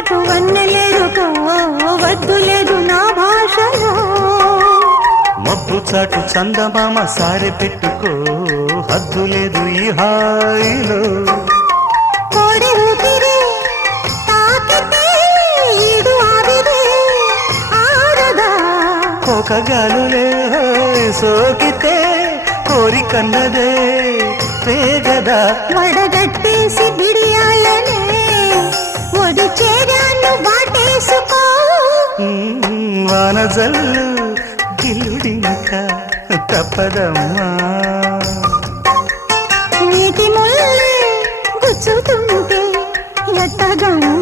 చాటు వన్నెలేరుకో వద్దు లేదు నా భాషలో మబ్బు చాటు చందమామ సారె పెట్టుకో హద్దు లేదు ఈ హాయిలో కోడి ఊపిరి తాకితే ఈడు ఆవిరి ఆరదా కోకగాలులే సోకితే కోరికన్నదే పేగదా వడగట్టేసి బిడియాలనే ఒడి చేరాను వాటేసుకో వానజల్లు గిల్లుడింక తప్పదమ్మా నీతి ముల్లే గుచ్చుతుంటే ఎట్టగమ్మా